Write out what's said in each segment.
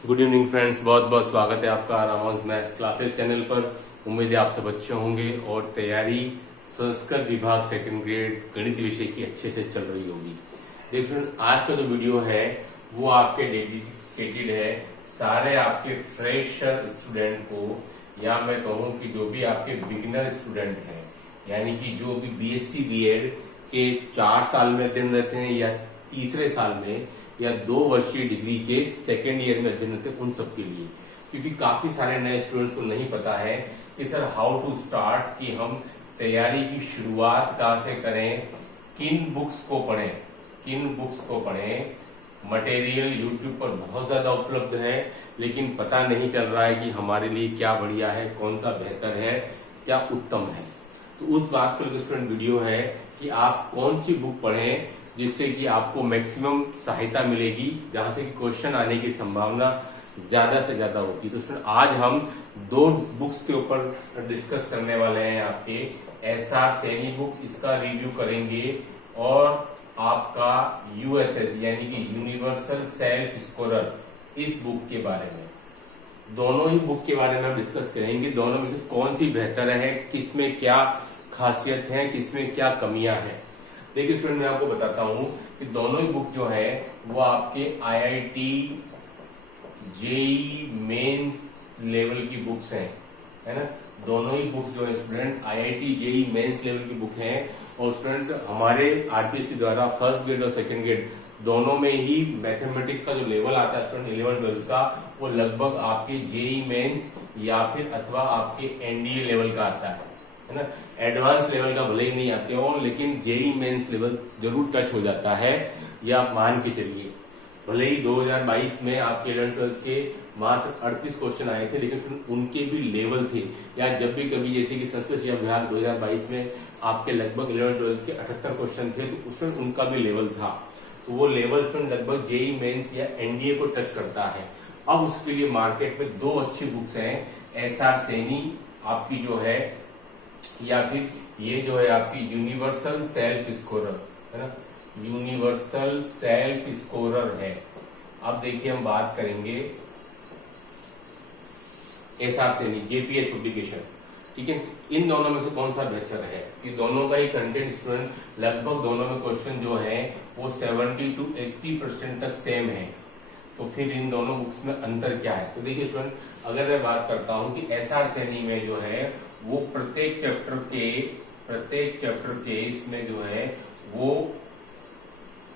Good evening friends, बहुत बहुत स्वागत है आपका रामांश मैथ्स क्लासेस चैनल पर। उम्मीद है आप सब अच्छे होंगे और तैयारी संस्कृत विभाग सेकंड ग्रेड गणित विषय की अच्छे से चल रही होगी। देखिए आज का जो वीडियो है वो आपके डेडिकेटेड है सारे आपके फ्रेशर स्टूडेंट को, या मैं कहूँ कि जो भी आपके बिगिनर स्टूडेंट हैं, यानी कि जो भी बीएससी बीएड के 4 साल में अध्ययन रहते हैं या तीसरे साल में या 2 वर्षीय डिग्री के सेकेंड ईयर में अध्ययन रहते हैं, उन सबके लिए। क्योंकि काफी सारे नए स्टूडेंट्स को नहीं पता है कि सर हाउ टू स्टार्ट, कि हम तैयारी की शुरुआत कहाँ से करें, किन बुक्स को पढ़ें। मटेरियल यूट्यूब पर बहुत ज्यादा उपलब्ध है, लेकिन पता नहीं चल रहा है कि हमारे लिए क्या बढ़िया है, कौन सा बेहतर है, क्या उत्तम है। तो उस बात पर स्टूडेंट वीडियो है कि आप कौन सी बुक पढ़ें जिससे कि आपको मैक्सिमम सहायता मिलेगी, जहां से क्वेश्चन आने की संभावना ज्यादा से ज्यादा होती है। तो स्टूडेंट आज हम 2 बुक्स के ऊपर डिस्कस करने वाले हैं। आपके एसआर सैनी बुक, इसका रिव्यू करेंगे, और आपका यूएसएस यानी कि यूनिवर्सल सेल्फ स्कोरर, इस बुक के बारे में, दोनों ही बुक के बारे में हम डिस्कस करेंगे। दोनों में से कौन सी बेहतर है, किसमें क्या खासियत है, किसमें क्या कमियां हैं। देखिए स्टूडेंट, मैं आपको बताता हूं कि दोनों ही बुक जो है वो आपके आईआईटी जेईई मेंस लेवल की बुक्स हैं, है ना। दोनों ही बुक जो है student IIT JEE Mains level की बुक हैं। और स्टूडेंट हमारे आरपीएससी द्वारा फर्स्ट ग्रेड और सेकंड ग्रेड दोनों में ही मैथमेटिक्स का जो लेवल आता है स्टूडेंट 11-12 का, वो लगभग आपके जेईई मेंस या फिर अथवा आपके एनडीए लेवल का आता है ना। एडवांस लेवल का भले ही नहीं आते हो, लेकिन जेईई मेंस लेवल जरूर टच हो जाता है। या मान के चलिए भले ही 2022 में आपके 11-12 के मात्र 38 क्वेश्चन आए थे, लेकिन उनके भी लेवल थे। या जब भी कभी जैसे कि संस्कृत शिक्षा विभाग 2022 में आपके लगभग 11-12 के 78 क्वेश्चन थे, तो उसमें उनका भी लेवल था। तो वो लेवल लगभग जेईई मेंस या एनडीए को टच करता है। अब उसके लिए मार्केट में 2 अच्छी बुक्स हैं, एसआर सैनी आपकी जो है, या फिर ये जो है आपकी यूनिवर्सल सेल्फ स्कोरर, है ना, यूनिवर्सल सेल्फ स्कोरर है। अब देखिए हम बात करेंगे एसआर सैनी जेपीएच पब्लिकेशन, ठीक है। इन दोनों में से कौन सा बेहतर है, कि दोनों का ही कंटेंट स्टूडेंट लगभग दोनों में क्वेश्चन जो है वो 70 to 80% तक सेम है। तो फिर इन दोनों बुक्स में अंतर क्या है। तो देखिए स्टूडेंट, अगर मैं बात करता हूं कि एसआर सैनी में जो है वो प्रत्येक चैप्टर के इसमें जो है वो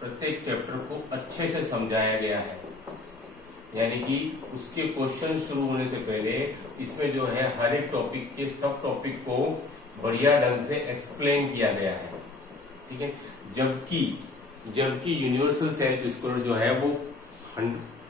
प्रत्येक चैप्टर को अच्छे से समझाया गया है। यानी कि उसके क्वेश्चन शुरू होने से पहले इसमें जो है हर एक टॉपिक के सब टॉपिक को बढ़िया ढंग से एक्सप्लेन किया गया है, ठीक है। जबकि यूनिवर्सल सेल्फ स्कोरर जो है वो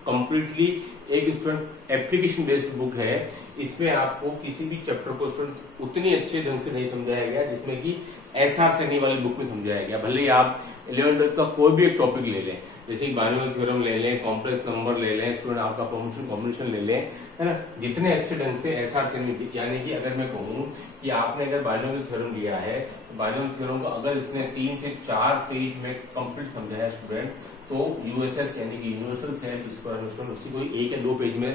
कंप्लीटली एक स्टूडेंट एप्लीकेशन बेस्ड बुक है। इसमें आपको किसी भी चैप्टर को स्टूडेंट उतनी अच्छे ढंग से नहीं समझाया गया जिसमें कि एसआर सैनी वाली बुक में समझाया गया। भले ही आप 11-12 का कोई भी एक टॉपिक ले लें, जैसे बाइनोमियल थ्योरम ले लें, कॉम्प्लेक्स नंबर ले लें, स्टूडेंट आपका प्रमोशन कॉम्बिनेशन ले लें, है ना, जितने अच्छे ढंग से एसआर सैनी, यानी कि अगर मैं कहूँ कि आपने अगर बाइनोमियल थ्योरम लिया है, तो बाइनोमियल थ्योरम को अगर इसने 3 से 4 पेज में कंप्लीट समझाया स्टूडेंट, तो यूएसएस यानी कि यूनिवर्सल सेल्फ स्कोरर उसी को 1 या 2 पेज में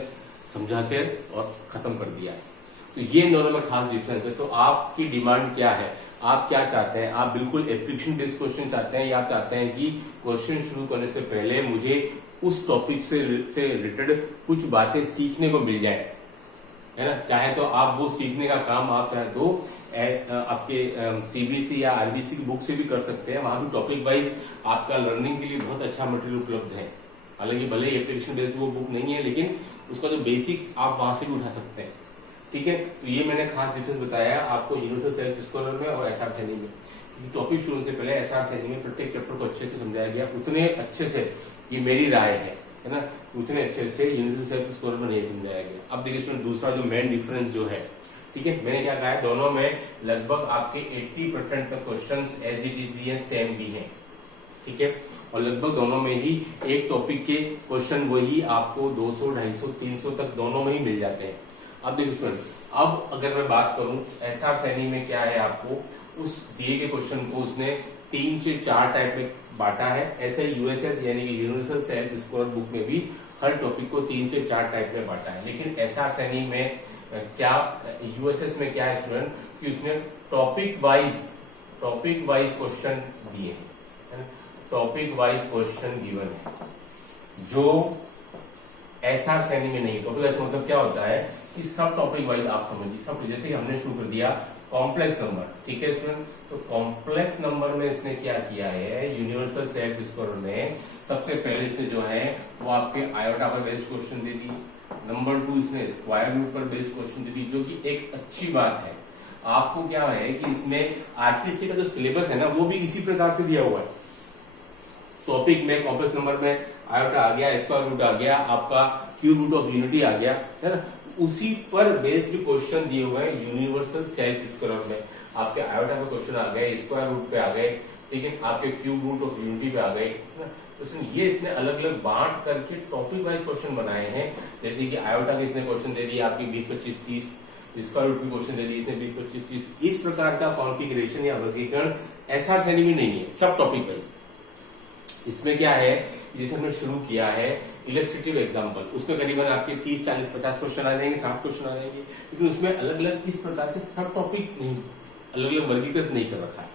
समझा के और खत्म कर दिया है। तो ये इन दोनों में खास डिफरेंस है। तो आपकी डिमांड क्या है, आप क्या चाहते हैं? आप बिल्कुल एप्लीकेशन बेस्ड क्वेश्चन चाहते हैं, या आप चाहते हैं कि क्वेश्चन शुरू करने से पहले मुझे उस टॉपिक से रिलेटेड कुछ बातें सीखने को मिल जाए, है ना। चाहे तो आप वो सीखने का काम आप चाहे तो आपके सीबीएसई या आरबीसी की बुक से भी कर सकते हैं। वहां भी टॉपिक वाइज आपका लर्निंग के लिए बहुत अच्छा मटेरियल उपलब्ध है। हालांकि भले ही एप्लीकेशन बेस्ड वो बुक नहीं है, लेकिन उसका जो बेसिक आप वहां से भी उठा सकते हैं, ठीक है। तो ये मैंने खास डिफरेंस बताया आपको यूनिवर्सल सेल्फ स्कोरर में और एसआर सैनी में। क्योंकि टॉपिक शुरू से पहले एसआर सैनी में प्रत्येक चैप्टर को अच्छे से समझाया गया, उतने अच्छे से, ये मेरी राय है ना, उतने अच्छे से यूनिवर्सल सेल्फ स्कोरर में नहीं समझाया गया। अब देखिए स्टूडेंट, दूसरा जो मेन डिफरेंस जो है, ठीक है, मैंने क्या कहा है, दोनों में लगभग आपके 80% तक क्वेश्चन एज इट इज भी है, सेम भी है, ठीक है। और लगभग दोनों में ही एक टॉपिक के क्वेश्चन वही आपको 200, 250, 300 तक दोनों में ही मिल जाते हैं। अब देखिए स्टूडेंट, अब अगर मैं बात करूं एसआर सैनी में क्या है, आपको उस दिए गए क्वेश्चन को उसने 3 से 4 टाइप में बांटा है, ऐसे यूएसएस यानी कि यूनिवर्सल सेल्फ स्कोर बुक में भी हर टॉपिक को 3 से 4 टाइप में बांटा है। लेकिन एसआर सैनी में क्या, यूएसएस में क्या है स्टूडेंट कि उसने टॉपिक वाइज क्वेश्चन दिए हैं, टॉपिक वाइज क्वेश्चन गिवन है, जो एसआर सैनी में नहीं। टॉपिक वाइज मतलब क्या होता है कि सब टॉपिक वाइज आप समझिए, सब जैसे कि हमने शुरू कर दिया कॉम्प्लेक्स नंबर, ठीक है स्टूडेंट। तो कॉम्प्लेक्स नंबर में इसने क्या किया है, यूनिवर्सल सेल्फ स्कोर में सबसे पहले इसने जो है वो आपके आयोटा पर बेस्ड क्वेश्चन दे दी। नंबर 2 इसने स्क्वायर रूट पर बेस्ड क्वेश्चन दे दी, जो कि एक अच्छी बात है। आपको क्या है कि इसमें आरटीसी का जो सिलेबस है ना वो भी इसी प्रकार से दिया हुआ है। टॉपिक में कॉम्प्लेक्स नंबर में आयोटा आ गया, स्क्वायर रूट आ गया, आपका क्यूब रूट ऑफ यूनिटी आ गया, है ना। उसी पर बेस्ड क्वेश्चन दिए हुए हैं यूनिवर्सल सेल्फ स्कोर में। आपके आयोटा पे क्वेश्चन आ गए, स्क्वायर रूट पे आ गए, ठीक है, आपके क्यूब रूट ऑफ यूनिटी पे आ गए, है ना। तो ये इसने अलग अलग बांट करके टॉपिक वाइज क्वेश्चन बनाए हैं। जैसे कि आयोटा के इसने क्वेश्चन दे दिया आपकी 20, 25, 30, स्क्वायर रूट की क्वेश्चन दे दी इसने 20, 25, 30। इस प्रकार का कॉन्फ़िगरेशन या वर्गीकरण एसआर सैनी में नहीं है, सब टॉपिक वाइज। इसमें क्या है, जैसे हमने शुरू किया है इलस्ट्रेटिव एग्जाम्पल, उसमें करीबन आपके 30, 40, 50 क्वेश्चन आ जाएंगे, 60 क्वेश्चन आ जाएंगे, लेकिन उसमें अलग अलग इस प्रकार के सब टॉपिक नहीं, अलग अलग वर्गीकृत नहीं कर रखा है,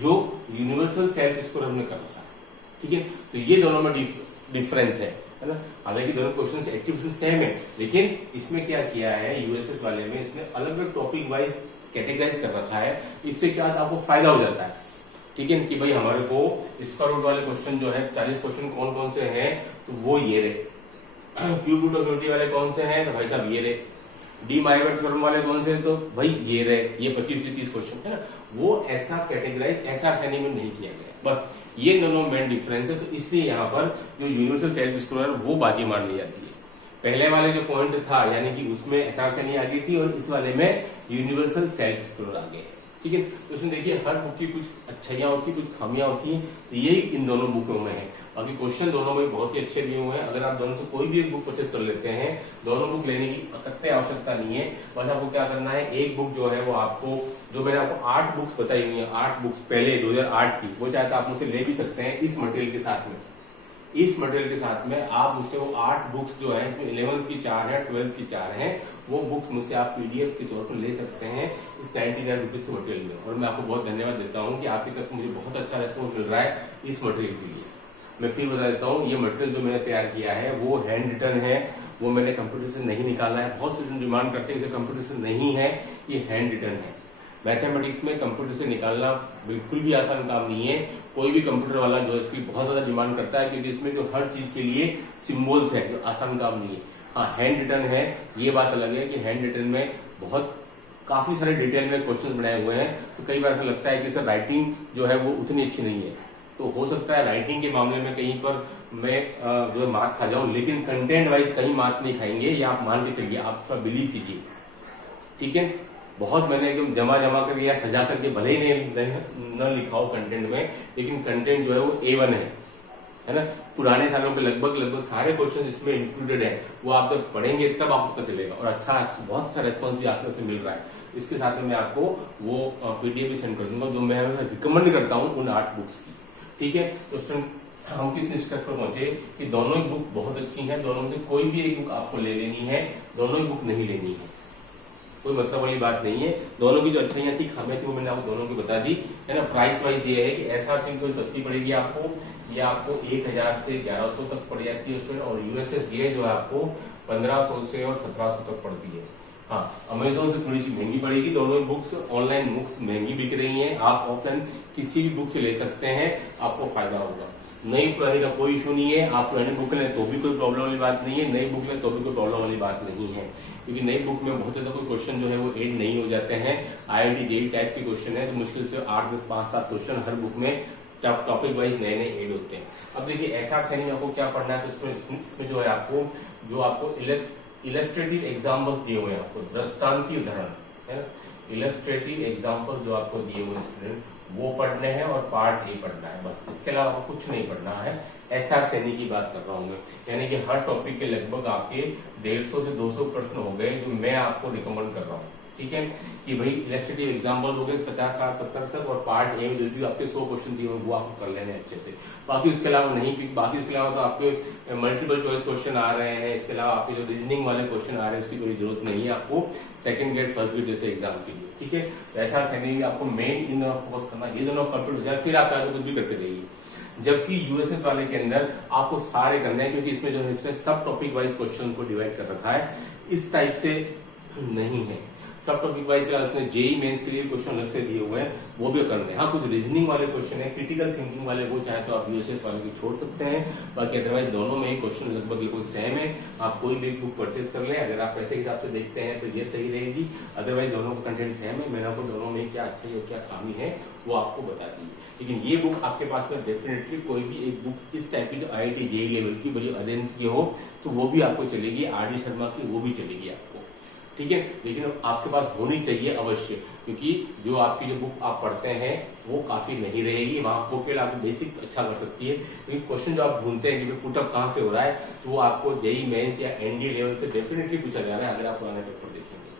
जो यूनिवर्सल सेल्फ स्कोर हमने कर रखा है, ठीक है। तो ये दोनों में डिफरेंस है ना। हालांकि दोनों क्वेश्चन एक्टिविटी सेम है, लेकिन इसमें क्या किया है यूएसएस वाले में, इसमें अलग अलग टॉपिक वाइज कैटेगराइज कर रखा है। इससे क्या आपको फायदा हो जाता है, ठीक है, कि भाई हमारे को स्क्वायर रूट वाले क्वेश्चन जो है 40 क्वेश्चन कौन कौन से हैं, तो वो ये रहे। क्यूब रूट ऑफ यूनिटी वाले कौन से हैं, तो भाई साहब ये रहे। डी माइवर्स थ्योरम वाले कौन से, तो भाई ये रहे, ये 25 से 30 क्वेश्चन है ना। वो ऐसा कैटेगराइज एसआर सैनी में नहीं किया गया, बस ये दोनों मेन डिफरेंस है। तो इसलिए यहाँ पर जो यूनिवर्सल सेल्फ स्कोर है वो बाजी मार ली जाती है। पहले वाले जो पॉइंट था यानी कि उसमें एसआर सैनी आ गई थी, और इस वाले में यूनिवर्सल सेल्फ स्कोर आ गए, ठीक है। तो उसमें देखिए हर बुक की कुछ अच्छाइयां होती है, कुछ खामियां होती हैं, तो यही इन दोनों बुकों में है। बाकी क्वेश्चन दोनों में बहुत ही अच्छे दिए हुए हैं। अगर आप दोनों से कोई भी एक बुक परचेस कर लेते हैं, दोनों बुक लेने की कतई आवश्यकता नहीं है। बस आपको क्या करना है, एक बुक जो है वो आपको, जो मैंने आपको 8 बुक्स बताई हुई है, 8 बुक्स पहले 2008 की, वो चाहे तो आप मुझसे ले भी सकते हैं इस मटेरियल के साथ में। इस मटेरियल के साथ में आप मुझसे वो 8 बुक्स जो है, इसमें 11th की 4 है, 12th की 4 है, वो बुक्स मुझसे आप पीडीएफ के तौर पर ले सकते हैं इस 99 रुपीज के मटेरियल में। और मैं आपको बहुत धन्यवाद देता हूं कि आपकी तरफ मुझे बहुत अच्छा रेस्पॉन्स मिल रहा है इस मटेरियल के लिए। मैं फिर बता देता हूँ, ये मटेरियल जो मैंने तैयार किया है वो हैंड रिटन है, वो मैंने कंप्यूटर से नहीं निकाला है। बहुत से डिमांड करते हैं इसे कंप्यूटर से नहीं है, ये हैंड रिटन है। मैथमेटिक्स में कंप्यूटर से निकालना बिल्कुल भी आसान काम नहीं है। कोई भी कंप्यूटर वाला जो है इसकी बहुत ज्यादा डिमांड करता है, क्योंकि इसमें जो हर चीज के लिए सिंबल्स है, जो आसान काम नहीं है। हाँ, हैंड रिटन है, ये बात अलग है कि हैंड रिटन में बहुत काफी सारे डिटेल में क्वेश्चन बनाए हुए हैं। तो कई बार ऐसा लगता है कि सर राइटिंग जो है वो उतनी अच्छी नहीं है, तो हो सकता है राइटिंग के मामले में कहीं पर मैं जो है मार्क खा जाऊं, लेकिन कंटेंट वाइज कहीं मार्क नहीं खाएंगे, ये आप मान के चलिए, आप थोड़ा बिलीव कीजिए, ठीक है। बहुत मैंने एकदम जमा करके या सजा करके भले ही न लिखाओ कंटेंट में, लेकिन कंटेंट जो है वो A1 है ना। पुराने सालों के लगभग सारे क्वेश्चन इसमें इंक्लूडेड है, वो आप जब पढ़ेंगे तब आपको पता चलेगा। और बहुत अच्छा रेस्पॉन्स भी आपको उससे मिल रहा है। इसके साथ में मैं आपको वो पीडीएफ भी सेंड कर दूंगा, जो मैं रिकमेंड करता हूँ उन 8 बुक्स की, ठीक है। तो हम किस निष्कर्ष पर पहुंचे कि दोनों ही बुक बहुत अच्छी हैं, दोनों में से कोई भी एक बुक आपको ले लेनी है, दोनों ही बुक नहीं लेनी है, कोई मतलब वाली बात नहीं है। दोनों की जो अच्छाइयां थी, खामियां थी, वो मैंने आपको दोनों की बता दी है ना। प्राइस वाइज ये है कि एसआर सिंह थोड़ी सस्ती पड़ेगी आपको, ये आपको 1000 से 1100 तक पड़ जाती है उसमें, और यूएसएस ये जो है आपको 1500 से और 1700 तक पड़ती है। हाँ, अमेजोन से थोड़ी सी महंगी पड़ेगी। दोनों ही बुक्स, ऑनलाइन बुक्स महंगी बिक रही हैं, आप ऑफलाइन किसी भी बुक से ले सकते हैं, आपको फायदा होगा। नई पुरानी का कोई इशू नहीं है, आप पुरानी बुक लें तो भी कोई प्रॉब्लम वाली बात नहीं है, नई बुक लें तो भी कोई प्रॉब्लम वाली बात नहीं है, क्योंकि नई बुक में बहुत ज्यादा कोई क्वेश्चन जो है वो ऐड नहीं हो जाते हैं। IIT JEE टाइप के क्वेश्चन है, तो मुश्किल से 8, 10, 5, 7 क्वेश्चन हर बुक में टॉपिक वाइज नए ऐड होते हैं। अब देखिए एसआर सैनी में आपको क्या पढ़ना है, तो इसमें जो है आपको इलस्ट्रेटिव एग्जाम्पल्स दिए हुए हैं, आपको दृष्टांती उदाहरण है ना, इलस्ट्रेटिव एग्जाम्पल्स जो आपको दिए हुए स्टूडेंट वो पढ़ने हैं और पार्ट ए पढ़ना है, बस इसके अलावा आपको कुछ नहीं पढ़ना है। एसआर सैनी की बात कर रहा हूं मैं, यानी कि हर टॉपिक के लगभग आपके 150 से 200 प्रश्न हो गए, जो मैं आपको रिकमेंड कर रहा हूँ, ठीक है, कि भाई इलस्ट्रेटिव एग्जाम्पल हो गए 50, 60, 70 तक, और पार्ट ए में जो भी आपके 100 क्वेश्चन दिए वो आपको कर लेने अच्छे से। बाकी उसके अलावा बाकी उसके अलावा तो आपके मल्टीपल चॉइस क्वेश्चन आ रहे हैं, इसके अलावा आपके जो रीजनिंग वाले क्वेश्चन आ रहे हैं उसकी कोई जरूरत नहीं है आपको सेकंड ग्रेड फर्स्ट ग्रेड जैसे एग्जाम के लिए। ठीक है, ऐसा नहीं, आपको मेन इन दोनों फोकस करना, ये दोनों कंप्लीट हो जाए फिर आप चाहे तो कुछ भी करते जाइए। जबकि यूएसएस वाले के अंदर आपको सारे करने हैं, क्योंकि इसमें जो है इसमें सब टॉपिक वाइज क्वेश्चन को डिवाइड कर रखा है, इस टाइप से नहीं है। सब टॉपिक वाइज क्लास में जेई मेंस के लिए क्वेश्चन अलग से दिए हुए हैं, वो भी करने हैं। हाँ, कुछ रीजनिंग वाले क्वेश्चन है, क्रिटिकल थिंकिंग वाले, वो चाहे तो आप यूएसएस वाले की छोड़ सकते हैं। बाकी अदरवाइज दोनों में ही क्वेश्चन लगभग बिल्कुल सेम है। आप कोई भी बुक परचेज कर लें, अगर आप पैसे के हिसाब से देखते हैं तो ये सही रहेगी, अदरवाइज दोनों का कंटेंट सेम है। मैंने आपको दोनों में क्या अच्छाई है क्या खामी है वो आपको बता दी। लेकिन ये बुक आपके पास में डेफिनेटली कोई भी एक बुक इस टाइप की जो IIT जेईई लेवल की बड़ी अध्ययन की हो तो वो भी आपको चलेगी, RD शर्मा की वो भी चलेगी आपको। ठीक है, लेकिन आपके पास होनी चाहिए अवश्य, क्योंकि जो आपकी जो बुक आप पढ़ते हैं वो काफी नहीं रहेगी, वहां आपको केवल आपको बेसिक अच्छा कर सकती है। लेकिन क्वेश्चन जो आप ढूंढते हैं कि पुटअप कहां से हो रहा है, तो वो आपको जेईई मेंस या NDA लेवल से डेफिनेटली पूछा जा रहा है अगर आप पुराने पेपर देखेंगे।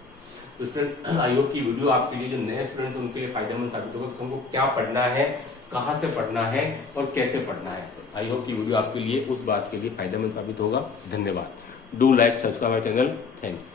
तो स्टूडेंट, आई होप की वीडियो आपके लिए, जो नए स्टूडेंट्स उनके लिए फायदेमंद साबित होगा, हमको क्या पढ़ना है, कहाँ से पढ़ना है और कैसे पढ़ना है। आई होप की वीडियो आपके लिए उस बात के लिए फायदेमंद साबित होगा। धन्यवाद। Do like, subscribe my channel. Thanks.